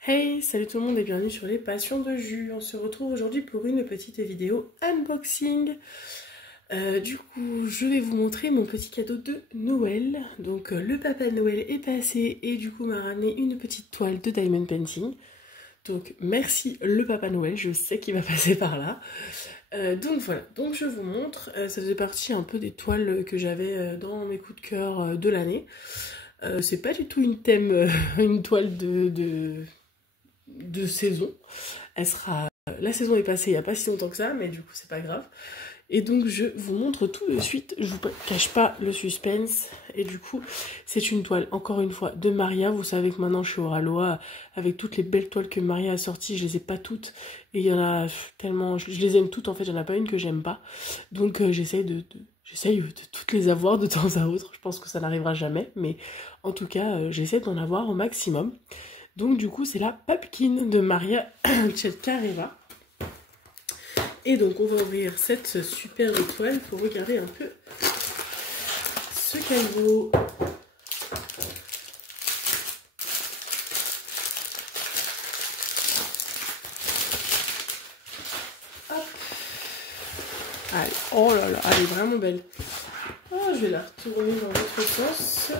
Hey, salut tout le monde et bienvenue sur les Passions de Jus. On se retrouve aujourd'hui pour une petite vidéo unboxing. Du coup, je vais vous montrer mon petit cadeau de Noël. Donc le Papa Noël est passé et du coup m'a ramené une petite toile de diamond painting. Donc merci le Papa Noël, je sais qu'il va passer par là. Donc voilà, donc je vous montre, ça faisait partie un peu des toiles que j'avais dans mes coups de cœur de l'année. C'est pas du tout une une toile de saison. La saison est passée il n'y a pas si longtemps que ça, mais du coup c'est pas grave. Et donc je vous montre tout de suite, je vous cache pas le suspense. Et du coup c'est une toile, encore une fois, de Maria. Vous savez que maintenant je suis au Ralois avec toutes les belles toiles que Maria a sorties. Je les ai pas toutes, et il y en a tellement, je les aime toutes en fait, il n'y en a pas une que j'aime pas. Donc j'essaye de toutes les avoir de temps à autre. Je pense que ça n'arrivera jamais, mais en tout cas j'essaie d'en avoir au maximum. Donc du coup c'est la Pumpkin de Maria Tchètkareva. Et donc on va ouvrir cette superbe toile pour regarder un peu ce qu'elle vaut. Hop. Allez, oh là là, elle est vraiment belle. Oh, je vais la retourner dans l'autre sens.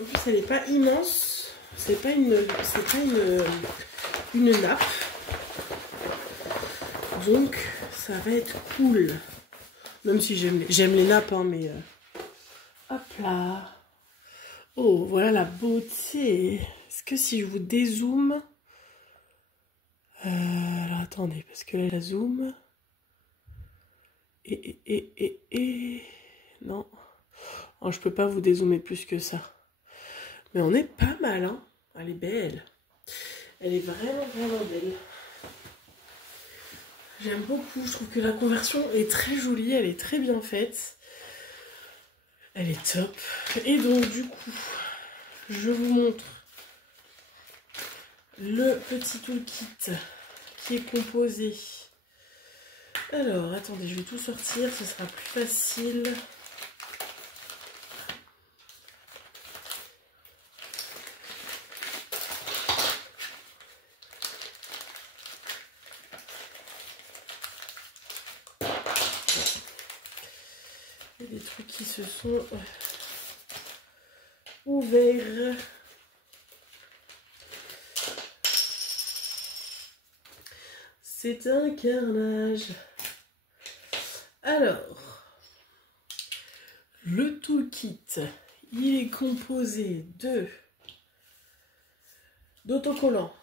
En plus elle n'est pas immense, c'est pas une nappe. Donc ça va être cool. Même si j'aime les nappes, hein, mais hop là. Oh, voilà la beauté. Est-ce que si je vous dézoome... alors attendez, parce que là la zoom. Non. Oh, je peux pas vous dézoomer plus que ça. Mais on est pas mal, hein. Elle est belle. Elle est vraiment, vraiment belle. J'aime beaucoup, je trouve que la conversion est très jolie, elle est très bien faite. Elle est top. Et donc du coup, je vous montre le petit toolkit qui est composé. Alors, attendez, je vais tout sortir, ce sera plus facile. Il y a des trucs qui se sont ouverts. C'est un carnage. Alors, le toolkit, il est composé d'autocollants.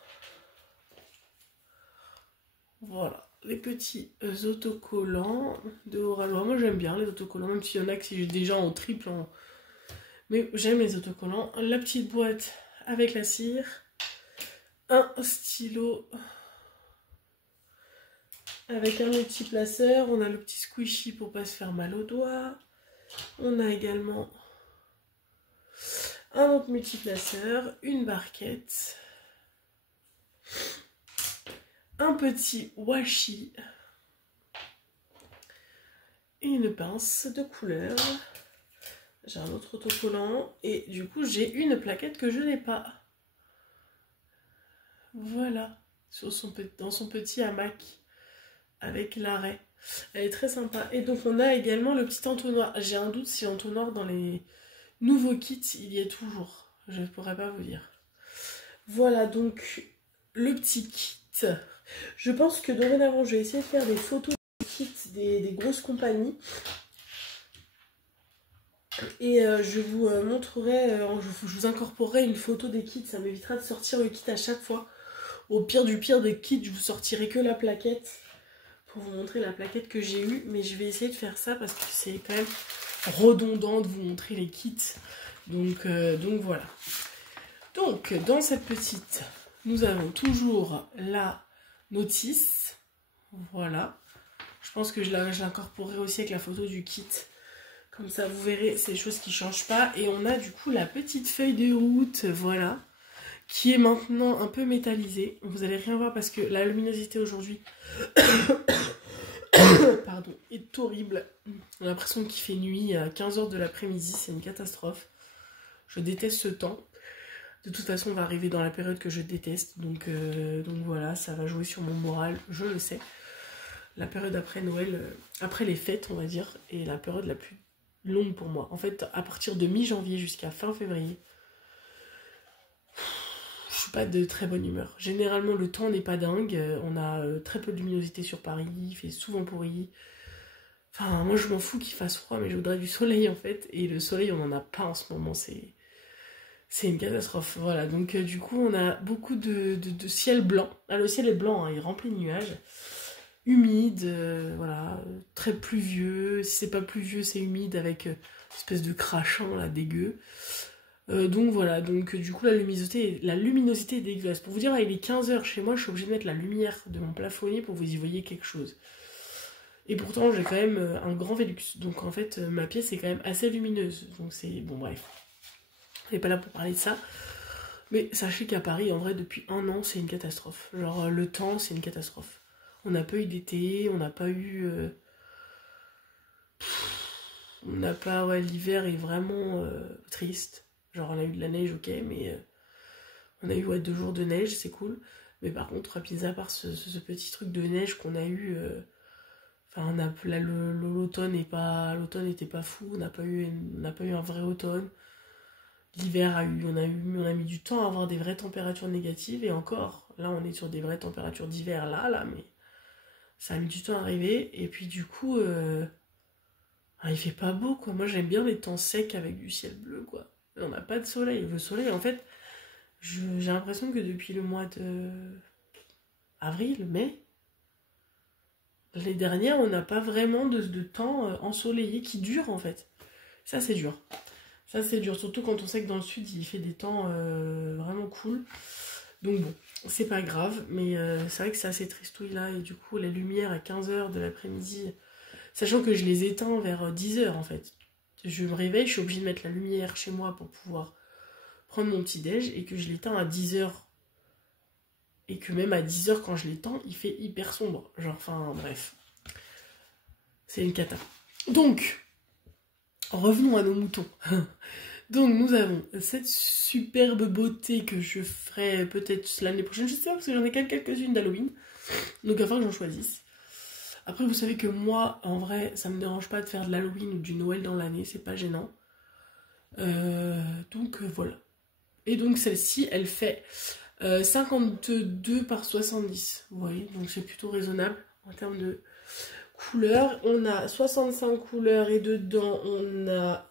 Voilà, les petits autocollants de Oralois. Moi j'aime bien les autocollants, même s'il y en a que c'est déjà en triple. Mais j'aime les autocollants. La petite boîte avec la cire. Un stylo avec un multiplaceur. On a le petit squishy pour pas se faire mal aux doigts. On a également un autre multiplaceur, une barquette, un petit washi et une pince de couleur. J'ai un autre autocollant et du coup j'ai une plaquette que je n'ai pas. Voilà, dans son petit hamac avec l'arrêt. Elle est très sympa. Et donc on a également le petit entonnoir. J'ai un doute si entonnoir dans les nouveaux kits il y est toujours. Je ne pourrais pas vous dire. Voilà donc le petit kit. Je pense que dorénavant je vais essayer de faire des photos des kits des grosses compagnies. Et je vous montrerai, je vous incorporerai une photo des kits. Ça m'évitera de sortir le kit à chaque fois. Au pire du pire des kits, je vous sortirai que la plaquette pour vous montrer la plaquette que j'ai eue. Mais je vais essayer de faire ça parce que c'est quand même redondant de vous montrer les kits. Donc voilà. Donc dans cette petite, nous avons toujours la notice. Voilà. Je pense que je l'incorporerai aussi avec la photo du kit. Comme ça, vous verrez, c'est des choses qui ne changent pas. Et on a du coup la petite feuille de route, voilà, qui est maintenant un peu métallisée. Vous allez rien voir parce que la luminosité aujourd'hui pardon, est horrible. J'ai l'impression qu'il fait nuit à 15h de l'après-midi, c'est une catastrophe. Je déteste ce temps. De toute façon, on va arriver dans la période que je déteste, donc voilà, ça va jouer sur mon moral, je le sais. La période après Noël, après les fêtes, on va dire, est la période la plus longue pour moi. En fait, à partir de mi-janvier jusqu'à fin février, je suis pas de très bonne humeur. Généralement, le temps n'est pas dingue, on a très peu de luminosité sur Paris, il fait souvent pourri. Enfin, moi je m'en fous qu'il fasse froid, mais je voudrais du soleil en fait, et le soleil on en a pas en ce moment, c'est une catastrophe. Voilà, donc du coup on a beaucoup de ciel blanc. Ah, le ciel est blanc, hein, il est rempli de nuages. Humide, voilà, très pluvieux. Si c'est pas pluvieux, c'est humide avec une espèce de crachant là, dégueu. Donc voilà, donc du coup la luminosité est dégueulasse. Pour vous dire, il est 15h chez moi, je suis obligée de mettre la lumière de mon plafonnier pour que vous y voyez quelque chose. Et pourtant j'ai quand même un grand Velux, donc en fait ma pièce est quand même assez lumineuse. Donc c'est, bon bref, on n'est pas là pour parler de ça. Mais sachez qu'à Paris, en vrai, depuis 1 an, c'est une catastrophe. Genre le temps, c'est une catastrophe. On n'a pas eu d'été, on n'a pas eu... on n'a pas... Ouais, l'hiver est vraiment triste. Genre on a eu de la neige, ok, mais on a eu 2 jours de neige, c'est cool. Mais par contre, mis à part ce petit truc de neige qu'on a eu... Enfin, l'automne n'était pas fou, on n'a pas eu un vrai automne. L'hiver on a mis du temps à avoir des vraies températures négatives, et encore, là on est sur des vraies températures d'hiver, là, mais ça a mis du temps à arriver, et puis du coup, il fait pas beau, quoi. Moi j'aime bien les temps secs avec du ciel bleu, quoi. On n'a pas de soleil. Le soleil, en fait, j'ai l'impression que depuis le mois de avril, mai, l'année dernière, on n'a pas vraiment de temps ensoleillé qui dure, en fait. Ça, c'est dur. Ça, c'est dur, surtout quand on sait que dans le sud, il fait des temps vraiment cool. Donc bon, c'est pas grave, mais c'est vrai que c'est assez tristouille là, et du coup, la lumière à 15h de l'après-midi, sachant que je les éteins vers 10h en fait. Je me réveille, je suis obligée de mettre la lumière chez moi pour pouvoir prendre mon petit-déj, et que je l'éteins à 10h. Et que même à 10h, quand je l'éteins, il fait hyper sombre. Genre, enfin, bref. C'est une cata. Donc, revenons à nos moutons. Donc nous avons cette superbe beauté que je ferai peut-être l'année prochaine, je sais pas, parce que j'en ai quelques-unes d'Halloween, donc il va falloir que j'en choisisse. Après vous savez que moi, en vrai, ça me dérange pas de faire de l'Halloween ou du Noël dans l'année, c'est pas gênant. Donc voilà. Et donc celle-ci, elle fait 52 par 70, vous voyez, donc c'est plutôt raisonnable en termes de couleurs. On a 65 couleurs, et dedans on a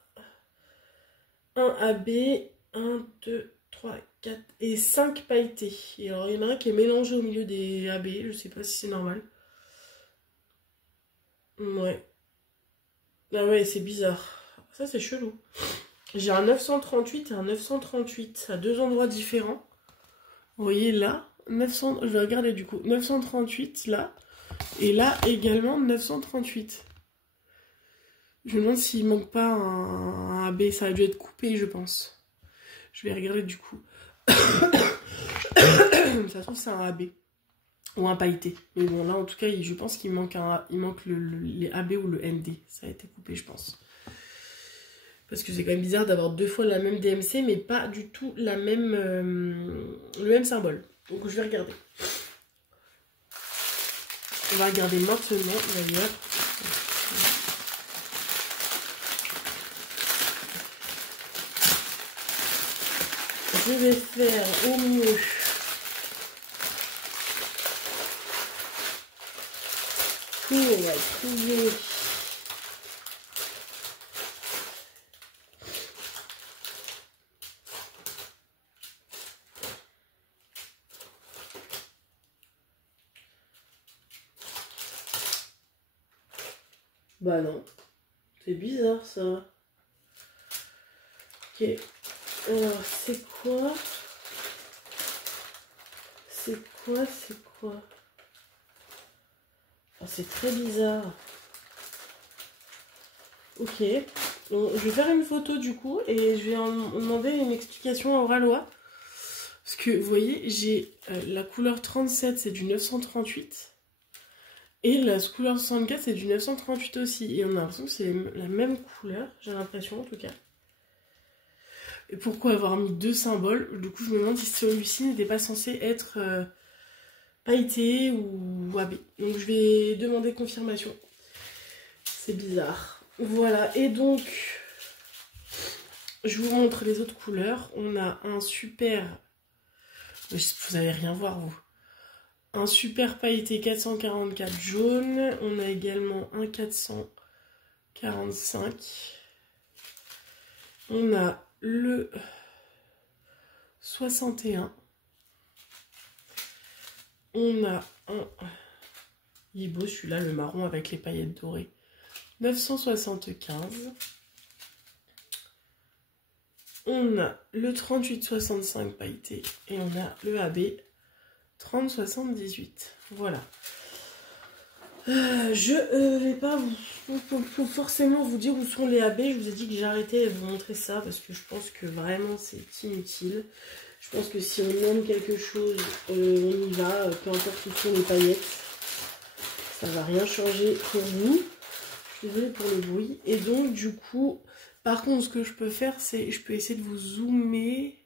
1 AB, 1, 2, 3, 4 et 5 pailletés. Et alors il y en a un qui est mélangé au milieu des AB, je sais pas si c'est normal. Ouais. Ah ouais, c'est bizarre. Ça c'est chelou. J'ai un 938 et un 938 à 2 endroits différents. Vous voyez là, 900, je vais regarder du coup, 938 là, et là également 938. Je me demande s'il manque pas un AB, ça a dû être coupé, je pense. Je vais regarder du coup. Ça se trouve c'est un AB ou un pailleté. Mais bon là en tout cas je pense qu'il manque les AB ou le ND. Ça a été coupé je pense. Parce que c'est quand même bizarre d'avoir 2 fois la même DMC mais pas du tout le même symbole. Donc je vais regarder. On va regarder maintenant d'ailleurs. Je vais faire au mieux pour trouver bah non, c'est bizarre ça. Ok. Alors, c'est quoi? Oh, c'est très bizarre. Ok. Bon, je vais faire une photo du coup et je vais en demander une explication orale. Parce que vous voyez, j'ai la couleur 37, c'est du 938. Et la couleur 64 c'est du 938 aussi. Et on a l'impression que c'est la même couleur, j'ai l'impression en tout cas. Et pourquoi avoir mis deux symboles? Du coup je me demande si celui-ci n'était pas censé être pailleté ou AB. Donc je vais demander confirmation. C'est bizarre. Voilà, et donc je vous montre les autres couleurs. On a un super... Vous n'allez rien voir vous. Un super pailleté 444 jaune. On a également un 445. On a le 61. On a un... Il est beau celui-là, le marron avec les paillettes dorées. 975. On a le 3865 pailleté et on a le AB 3078. Voilà. Je vais pas forcément vous dire où sont les AB. Je vous ai dit que j'arrêtais de vous montrer ça parce que je pense que vraiment c'est inutile. Je pense que si on aime quelque chose, on y va, peu importe où sont les paillettes. Ça va rien changer pour vous. Je suis désolée pour le bruit. Et donc du coup, par contre ce que je peux faire, c'est je peux essayer de vous zoomer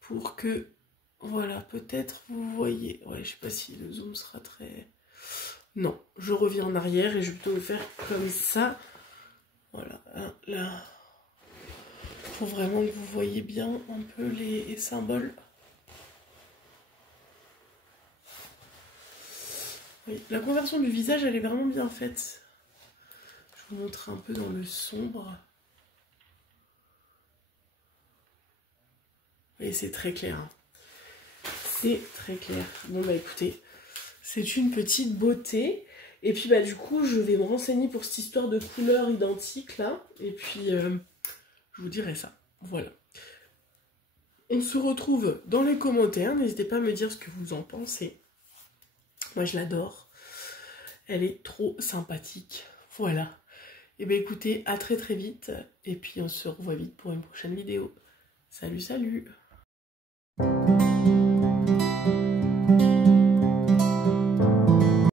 pour que, voilà, peut-être vous voyez. Ouais, je sais pas si le zoom sera très... Non, je reviens en arrière et je peux le faire comme ça. Voilà, là. Pour vraiment que vous voyez bien un peu les symboles. Oui, la conversion du visage, elle est vraiment bien faite. Je vous montre un peu dans le sombre. Et c'est très clair. Hein. C'est très clair. Bon bah écoutez, c'est une petite beauté. Et puis bah du coup, je vais me renseigner pour cette histoire de couleurs identiques là. Et puis, je vous dirai ça. Voilà. On se retrouve dans les commentaires. N'hésitez pas à me dire ce que vous en pensez. Moi, je l'adore. Elle est trop sympathique. Voilà. Et bien écoutez, à très très vite. Et puis on se revoit vite pour une prochaine vidéo. Salut, salut!